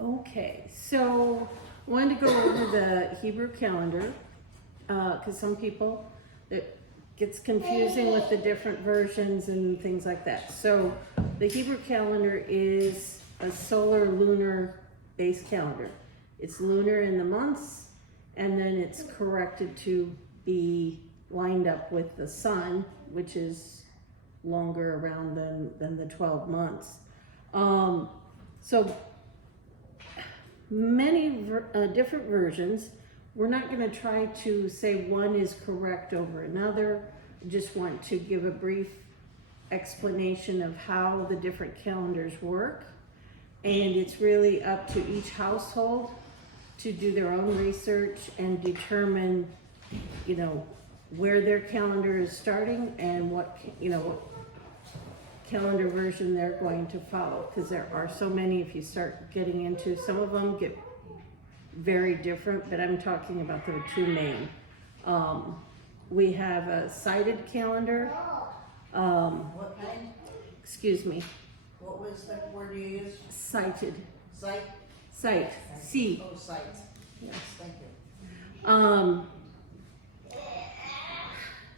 Okay, so I wanted to go over the Hebrew calendar because some people, it gets confusing with the different versions and things like that. So the Hebrew calendar is a solar lunar based calendar. It's lunar in the months, and then it's corrected to be lined up with the sun, which is longer around than the 12 months. So many different versions. We're not going to try to say one is correct over another. I just want to give a brief explanation of how the different calendars work. And it's really up to each household to do their own research and determine, where their calendar is starting and what calendar version they're going to follow, because there are so many. If you start getting into, some of them get very different, but I'm talking about the two main. We have a sighted calendar. What kind? Excuse me. What was the word you used? Sighted. Sight? Sight. C. Oh, sight. Yes. Thank you.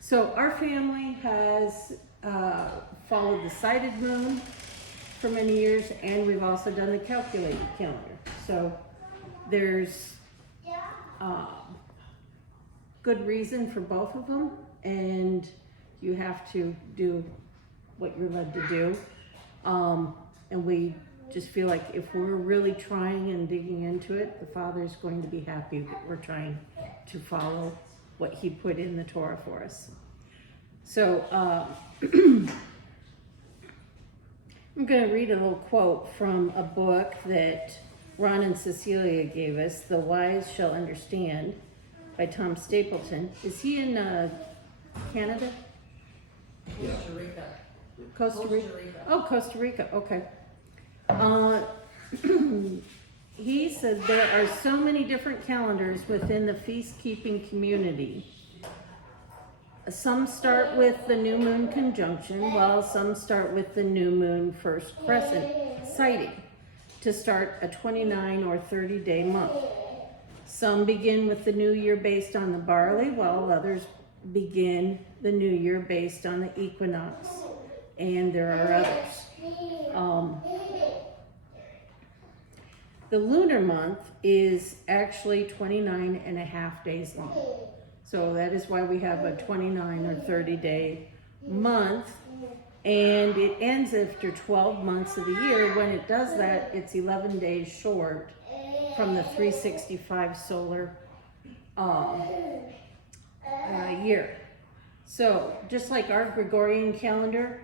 So our family has followed the sighted moon for many years, and we've also done the calculated calendar. So there's good reason for both of them, and you have to do what you're led to do. And we just feel like if we're really trying and digging into it, the Father's going to be happy that we're trying to follow what He put in the Torah for us. So I'm going to read a little quote from a book that Ron and Cecilia gave us, The Wise Shall Understand, by Tom Stapleton. Is he in Canada? Costa Rica. Costa Rica? Oh, Costa Rica, okay. He said there are so many different calendars within the feast-keeping community. Some start with the new moon conjunction, while some start with the new moon first crescent sighting to start a 29 or 30-day month. Some begin with the new year based on the barley, while others begin the new year based on the equinox, and there are others. The lunar month is actually 29 and a half days long. So that is why we have a 29 or 30-day month, and it ends after 12 months of the year. When it does that, it's 11 days short from the 365 solar year. So just like our Gregorian calendar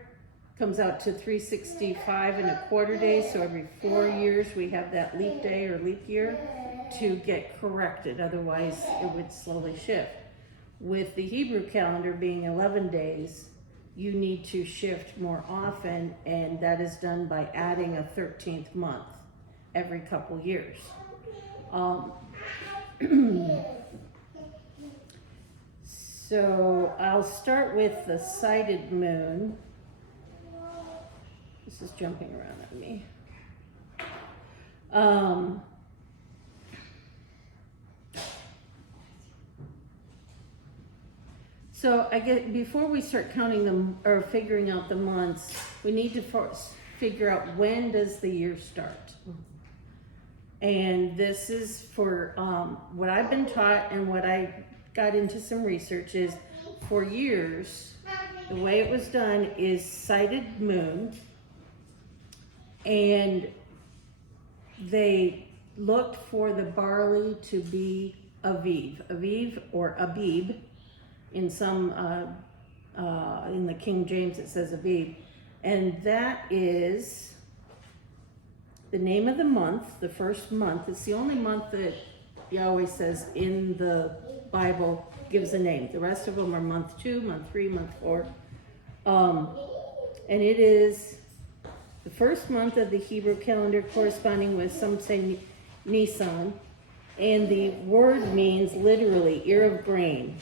comes out to 365 and a quarter days, so every 4 years we have that leap day or leap year to get corrected, otherwise it would slowly shift. With the Hebrew calendar being 11 days, you need to shift more often, and that is done by adding a 13th month every couple years. So I'll start with the sighted moon. This is jumping around at me. So I get, before we start counting them or figuring out the months, we need to first figure out when does the year start. And this is for what I've been taught and what I got into some research is, for years, the way it was done is sighted moon, and they looked for the barley to be Aviv or Abib. In some, in the King James it says Abib, and that is the name of the month, the first month. It's the only month that Yahweh says in the Bible gives a name. The rest of them are month 2, month 3, month 4. And it is the first month of the Hebrew calendar, corresponding with, some say, Nisan. And the word means literally ear of grain.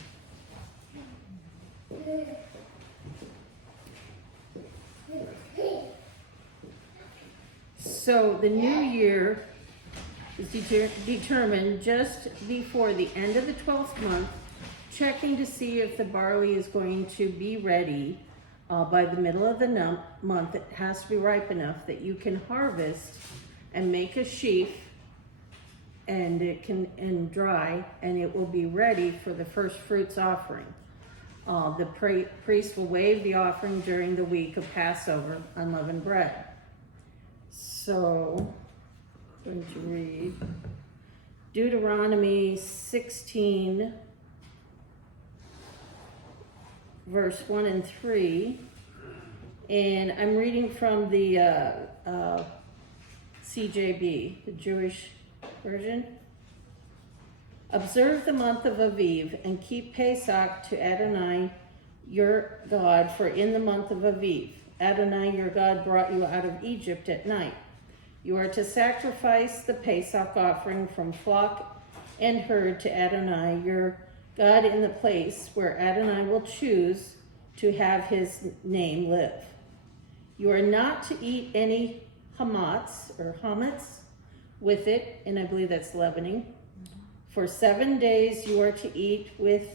So the new year is determined just before the end of the 12th month, checking to see if the barley is going to be ready by the middle of the month. It has to be ripe enough that you can harvest and make a sheaf, and it can dry, and it will be ready for the first fruits offering. The priest will wave the offering during the week of Passover, unleavened bread. So, I'm going to read Deuteronomy 16, verse 1 and 3. And I'm reading from the CJB, the Jewish version. Observe the month of Aviv and keep Pesach to Adonai your God, for in the month of Aviv, Adonai your God brought you out of Egypt at night. You are to sacrifice the Pesach offering from flock and herd to Adonai your God in the place where Adonai will choose to have his name live. You are not to eat any hametz with it, and I believe that's leavening. For 7 days you are to eat with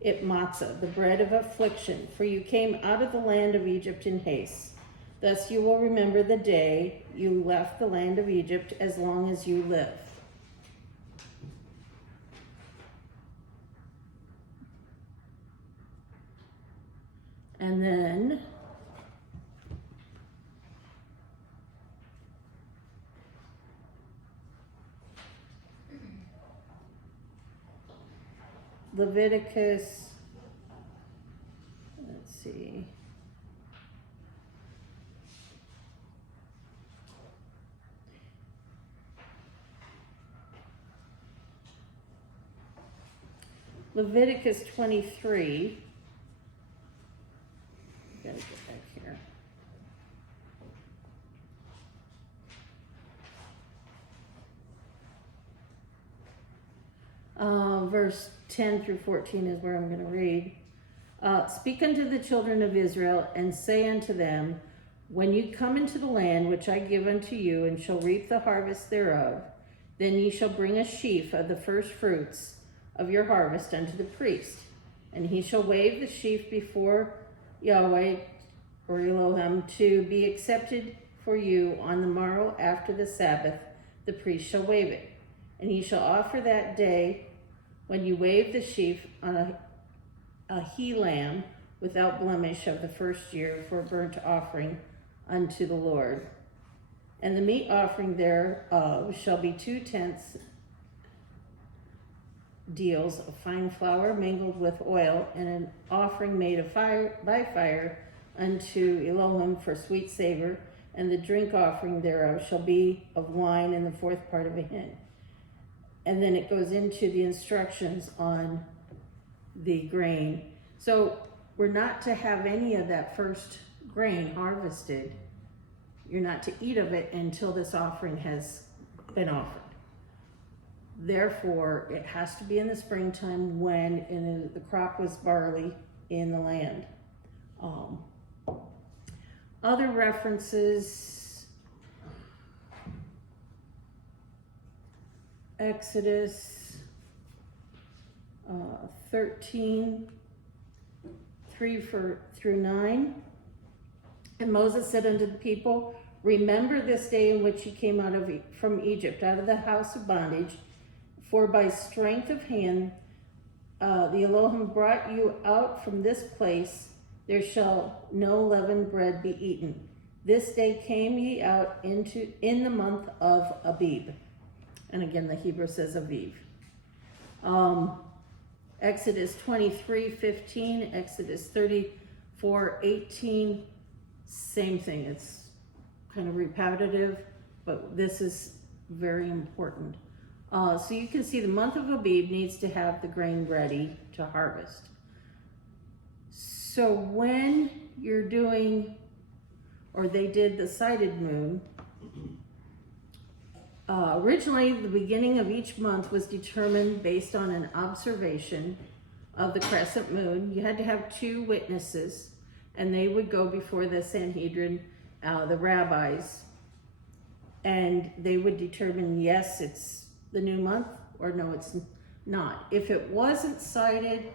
it matzah, the bread of affliction, for you came out of the land of Egypt in haste. Thus you will remember the day you left the land of Egypt as long as you live. And then Leviticus, let's see. Leviticus 23. Gotta get back here. Verse 10 through 14 is where I'm going to read. Speak unto the children of Israel and say unto them, when you come into the land which I give unto you, and shall reap the harvest thereof, then ye shall bring a sheaf of the first fruits of your harvest unto the priest, and he shall wave the sheaf before Yahweh or Elohim to be accepted for you on the morrow after the Sabbath. The priest shall wave it, and he shall offer that day, when you wave the sheaf, on a he lamb without blemish of the first year for a burnt offering unto the Lord. And the meat offering thereof shall be 2/10 deals of fine flour mingled with oil, and an offering made of fire by fire unto Elohim for sweet savor, and the drink offering thereof shall be of wine in the fourth part of a hin. And then it goes into the instructions on the grain. So we're not to have any of that first grain harvested. You're not to eat of it until this offering has been offered. Therefore, it has to be in the springtime when the crop was barley in the land. Other references, Exodus 13, 3 through 9. And Moses said unto the people, remember this day in which you came out from Egypt, out of the house of bondage, for by strength of hand the Elohim brought you out from this place. There shall no leavened bread be eaten. This day came ye out in the month of Abib. And again, the Hebrew says Aviv. Exodus 23:15, Exodus 34:18, same thing. It's kind of repetitive, but this is very important. So you can see the month of Abib needs to have the grain ready to harvest. So when you're doing, or they did the sighted moon, originally the beginning of each month was determined based on an observation of the crescent moon. You had to have 2 witnesses, and they would go before the Sanhedrin, the rabbis, and they would determine, yes, it's the new month, or no, it's not. If it wasn't sighted,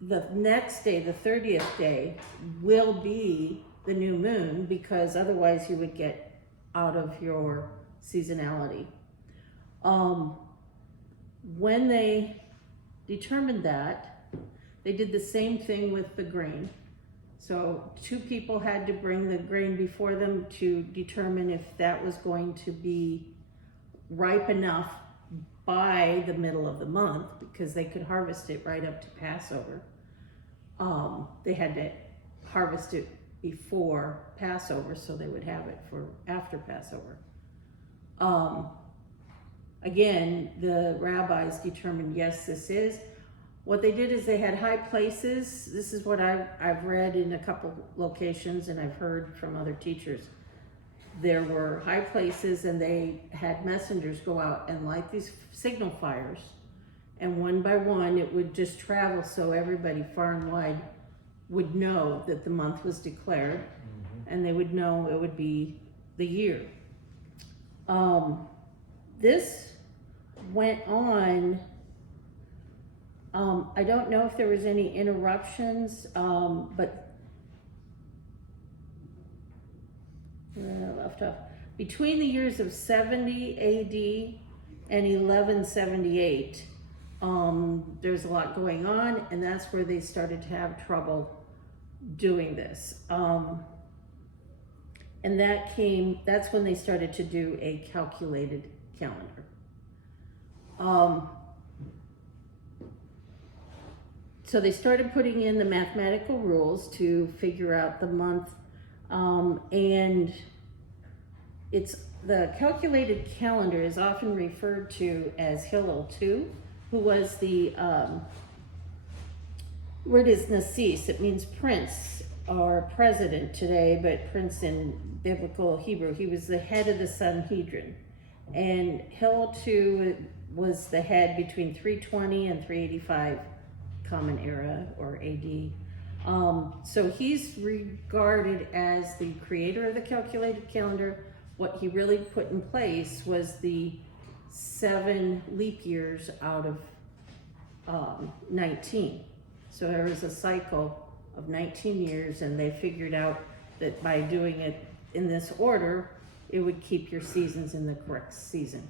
the next day, the 30th day, will be the new moon, because otherwise you would get out of your seasonality. When they determined that, they did the same thing with the grain. So 2 people had to bring the grain before them to determine if that was going to be ripe enough by the middle of the month, because they could harvest it right up to Passover. They had to harvest it before Passover, so they would have it for after Passover. Again, the rabbis determined, yes, this is. What they did is they had high places. This is what I've read in a couple locations, and I've heard from other teachers. There were high places, and they had messengers go out and light these signal fires. And one by one, it would just travel so everybody far and wide would know that the month was declared, and they would know it would be the year. This went on. I don't know if there was any interruptions, but left off. Between the years of 70 AD and 1178, there's a lot going on, and that's where they started to have trouble doing this. And that's when they started to do a calculated calendar. So they started putting in the mathematical rules to figure out the month, and the calculated calendar is often referred to as Hillel II, who was the word is Nasis. It means prince or president today, but prince in biblical Hebrew. He was the head of the Sanhedrin, and Hillel II was the head between 320 and 385 Common Era or AD. So he's regarded as the creator of the calculated calendar. What he really put in place was the 7 leap years out of 19. So there was a cycle of 19 years, and they figured out that by doing it in this order, it would keep your seasons in the correct season.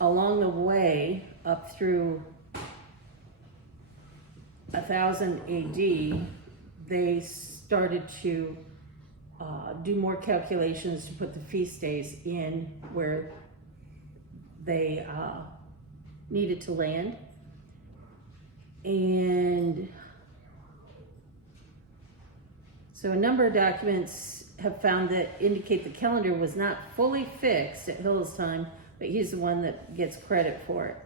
Along the way, up through 1000 AD, they started to do more calculations to put the feast days in where they needed to land. And so a number of documents have found that indicate the calendar was not fully fixed at Hillel's time, but he's the one that gets credit for it.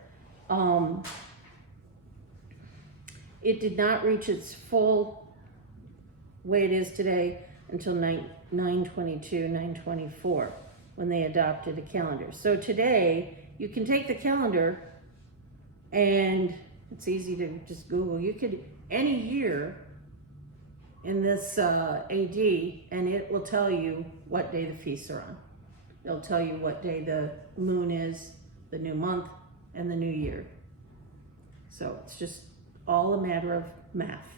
It did not reach its full way it is today until 922, 924, when they adopted a calendar. So today, you can take the calendar, and it's easy to just Google. You could, any year in this AD, and it will tell you what day the feasts are on. It'll tell you what day the moon is, the new month, and the new year. So it's just all a matter of math.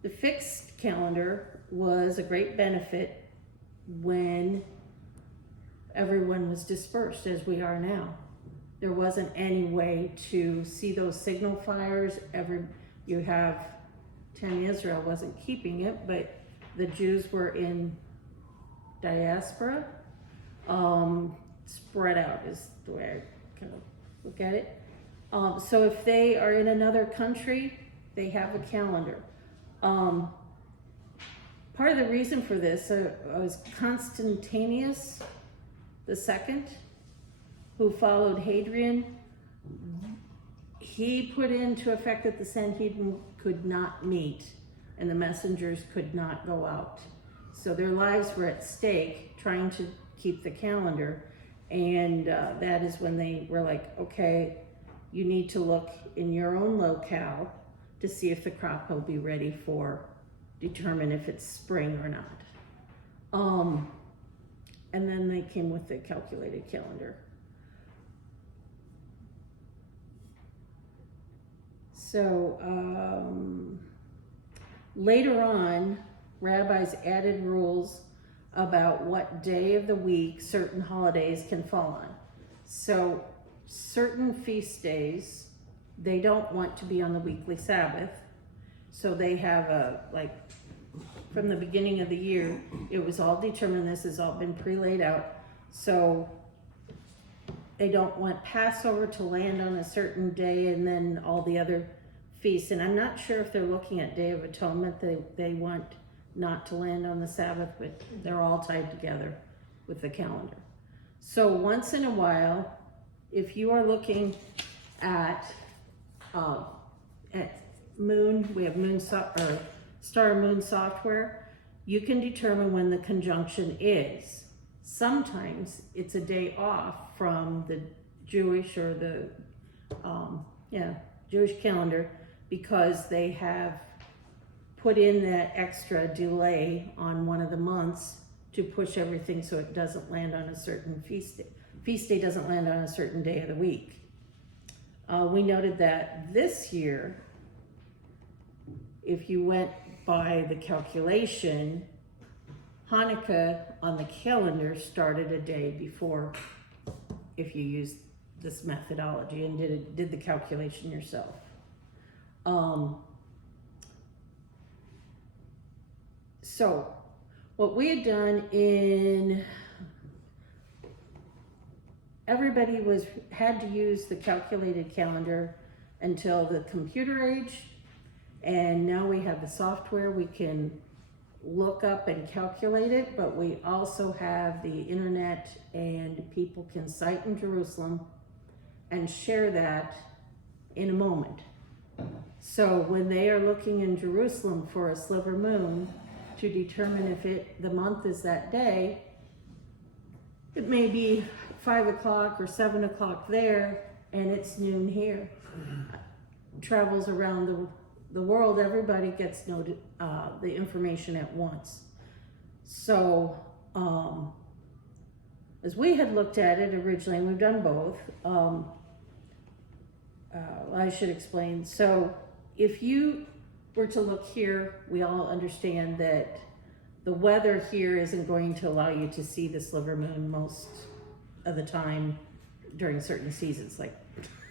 The fixed calendar was a great benefit when everyone was dispersed, as we are now. There wasn't any way to see those signal fires. You have 10 Israel wasn't keeping it, but the Jews were in diaspora. Spread out is the way I kind of look at it. So if they are in another country, they have a calendar. Part of the reason for this was Constantius II, who followed Hadrian. He put into effect that the Sanhedrin could not meet and the messengers could not go out. So their lives were at stake trying to keep the calendar. And that is when they were like, okay, you need to look in your own locale to see if the crop will be ready for, determine if it's spring or not. And then they came with the calculated calendar. So later on, rabbis added rules about what day of the week certain holidays can fall on. So certain feast days, they don't want to be on the weekly Sabbath. So they have from the beginning of the year, it was all determined, this has all been pre-laid out. So they don't want Passover to land on a certain day and then all the other feasts. And I'm not sure if they're looking at Day of Atonement, they want not to land on the Sabbath, but they're all tied together with the calendar. So once in a while, if you are looking at moon, we have star moon software, you can determine when the conjunction is. Sometimes it's a day off from the Jewish or the Jewish calendar because they have put in that extra delay on one of the months to push everything so it doesn't land on a certain feast day. Feast day doesn't land on a certain day of the week. We noted that this year, if you went by the calculation, Hanukkah on the calendar started a day before, if you used this methodology and did the calculation yourself. So what we had done everybody had to use the calculated calendar until the computer age, and now we have the software, we can look up and calculate it, but we also have the internet and people can cite in Jerusalem and share that in a moment. So when they are looking in Jerusalem for a sliver moon to determine if the month is that day, it may be 5 o'clock or 7 o'clock there and it's noon here. Travels around the world, everybody gets the information at once. So as we had looked at it originally, and we've done both, I should explain. So if you were to look here, we all understand that the weather here isn't going to allow you to see the sliver moon most of the time during certain seasons, like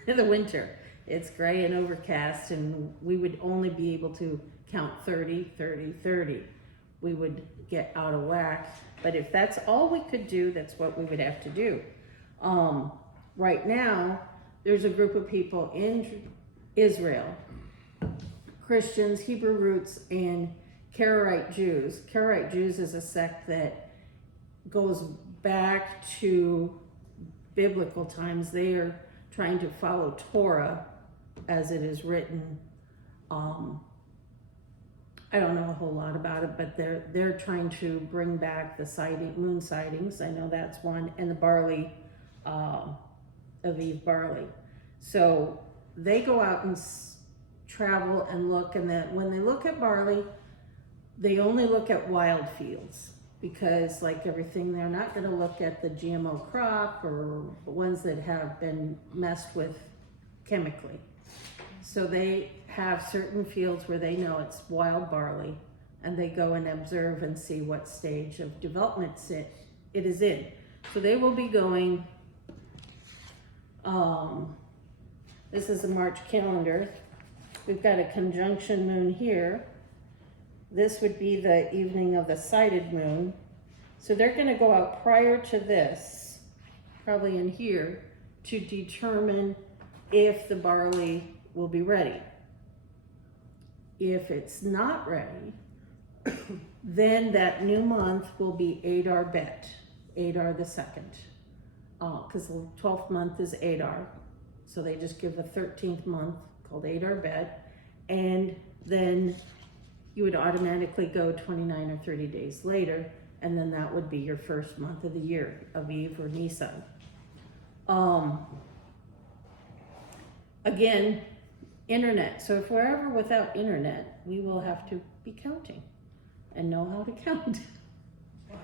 in the winter. It's gray and overcast, and we would only be able to count 30, 30, 30. We would get out of whack. But if that's all we could do, that's what we would have to do. Right now, there's a group of people in Israel, Christians, Hebrew roots, and Karaite Jews. Karaite Jews is a sect that goes back to biblical times. They are trying to follow Torah as it is written. I don't know a whole lot about it, but they're trying to bring back the moon sightings. I know that's one, and the barley, Aviv barley. So they go out and travel and look, and then when they look at barley, they only look at wild fields, because like everything, they're not going to look at the GMO crop or ones that have been messed with chemically. So they have certain fields where they know it's wild barley, and they go and observe and see what stage of development it is in. So they will be going, this is a March calendar. We've got a conjunction moon here. This would be the evening of the sighted moon. So they're going to go out prior to this, probably in here, to determine if the barley will be ready. If it's not ready, then that new month will be Adar Bet, Adar the second, because the 12th month is Adar. So they just give a 13th month called Adar Bet, and then you would automatically go 29 or 30 days later, and then that would be your first month of the year, Aviv or Nisan. Again, internet. So if we're ever without internet, we will have to be counting and know how to count. Well,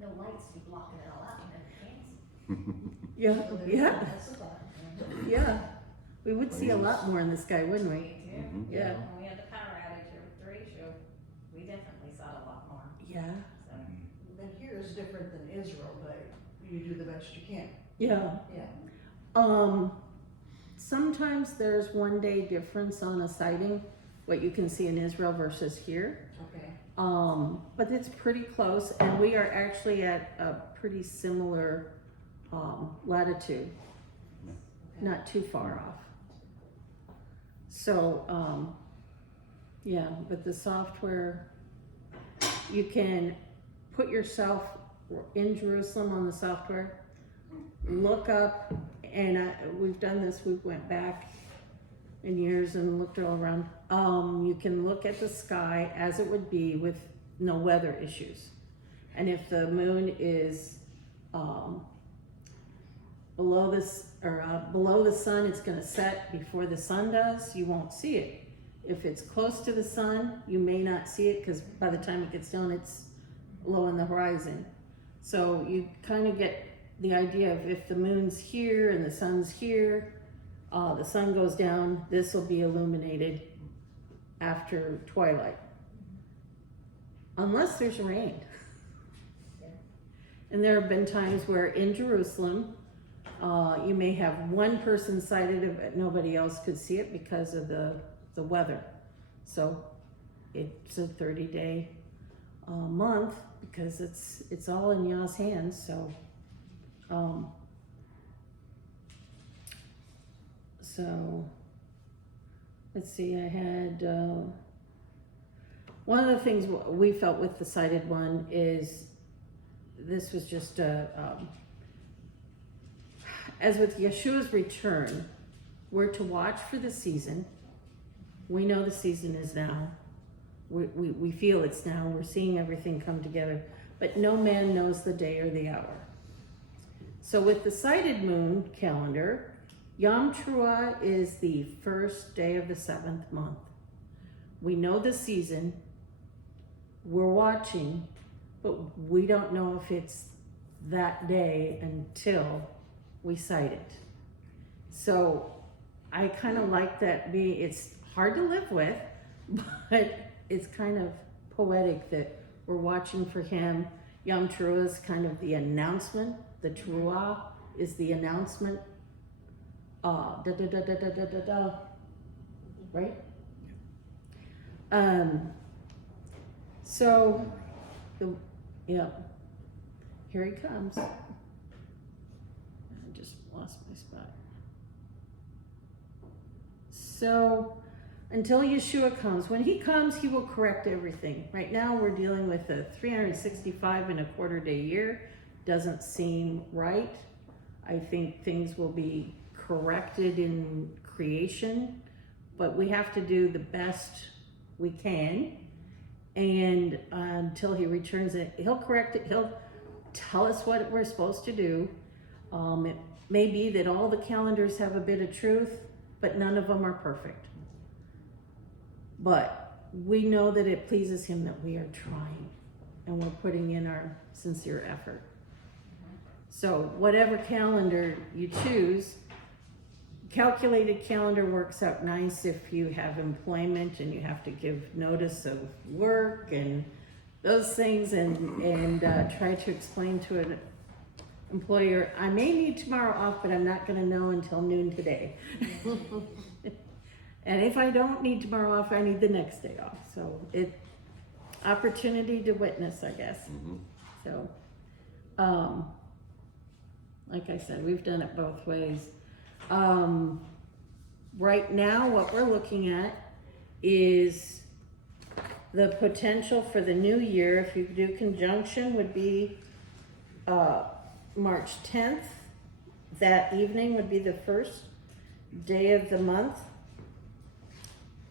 no lights to be blocking it all out, and everything. Yeah, So there's- yeah, That's a thought. yeah. We would see a lot more in the sky, wouldn't we? We do. Yeah. When we had the power outage or the ratio, we definitely saw a lot more, Yeah, so. Then here is different than Israel, but you do the best you can. yeah. Yeah. Sometimes there's 1 day difference on a sighting, what you can see in Israel versus here. Okay. But it's pretty close, and we are actually at a pretty similar, latitude, not too far off. So, yeah, but the software, you can put yourself in Jerusalem on the software, look up, and we've done this, we went back in years and looked all around. You can look at the sky as it would be with no weather issues. And if the moon is below this or below the sun, it's going to set before the sun does. You won't see it. If it's close to the sun, you may not see it because by the time it gets down, it's low in the horizon. So you kind of get the idea of if the moon's here and the sun's here, the sun goes down, this will be illuminated after twilight. Unless there's rain. And there have been times where in Jerusalem, you may have one person sighted it, but nobody else could see it because of the weather. So it's a 30-day month because it's all in Yah's hands. So let's see, I had one of the things we felt with the sighted one is this was just as with Yeshua's return, we're to watch for the season. We know the season is now. We feel it's now. We're seeing everything come together. But no man knows the day or the hour. So with the sighted moon calendar, Yom Teruah is the first day of the 7th month. We know the season. We're watching, but we don't know if it's that day until we sight it. So I kind of like that it's hard to live with, but it's kind of poetic that we're watching for him. Yom Teruah is kind of the announcement. The Teruah is the announcement. Right? So, yeah, here he comes. I just lost my spot. So, until Yeshua comes, when he comes, he will correct everything. Right now, we're dealing with a 365.25 day year. Doesn't seem right. I think things will be corrected in creation, but we have to do the best we can. And until he returns it, he'll correct it. He'll tell us what we're supposed to do. It may be that all the calendars have a bit of truth, but none of them are perfect. But we know that it pleases him that we are trying and we're putting in our sincere effort. So whatever calendar you choose, calculated calendar works out nice if you have employment and you have to give notice of work and those things and try to explain to an employer, I may need tomorrow off, but I'm not going to know until noon today. And if I don't need tomorrow off, I need the next day off. So opportunity to witness, I guess. Mm-hmm. So, like I said, we've done it both ways. Right now, what we're looking at is the potential for the new year. If you do conjunction, would be March 10th. That evening would be the first day of the month.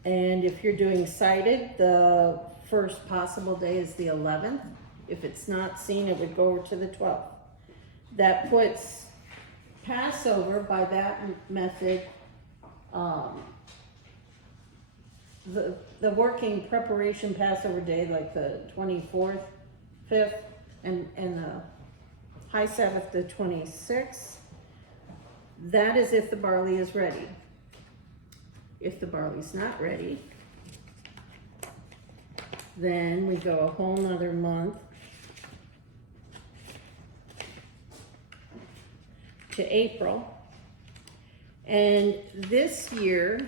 And if you're doing sighted, the first possible day is the 11th. If it's not seen, it would go over to the 12th. That puts Passover, by that method, the working preparation Passover day, like the 24th, 5th, and the high Sabbath the 26th. That is if the barley is ready. If the barley's not ready, then we go a whole nother month to April. And this year,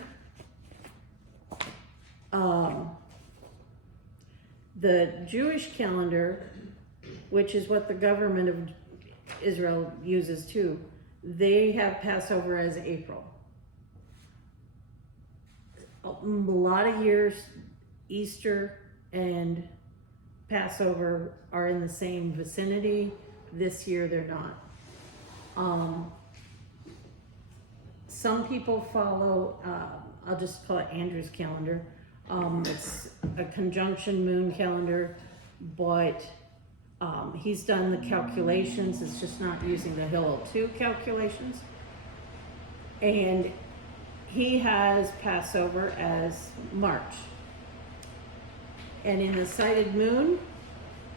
the Jewish calendar, which is what the government of Israel uses too, they have Passover as April. A lot of years, Easter and Passover are in the same vicinity. This year they're not. Some people follow, I'll just call it Andrew's calendar. It's a conjunction moon calendar, but he's done the calculations. It's just not using the Hillel 2 calculations. And he has Passover as March. And in the sighted moon,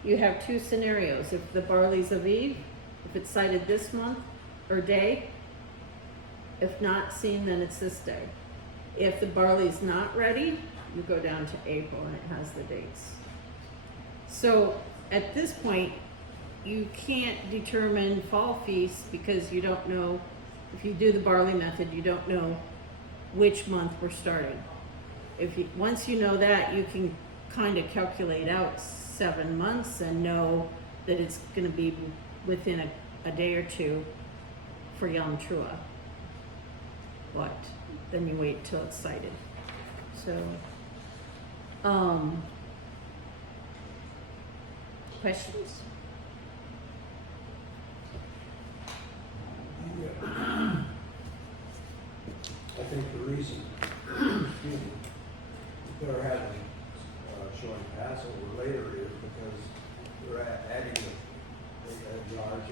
you have two scenarios. If the barley's Aviv, if it's sighted this month or day, if not seen, then it's this day. If the barley's not ready, you go down to April and it has the dates. So at this point, you can't determine fall feasts because you don't know, if you do the barley method, you don't know which month we're starting. Once you know that, you can kind of calculate out 7 months and know that it's going to be within a day or two for Yom Teruah. But then you wait till it's sighted. So, questions? Yeah. I think the reason, excuse me, they're having, showing Passover later is because they're adding the large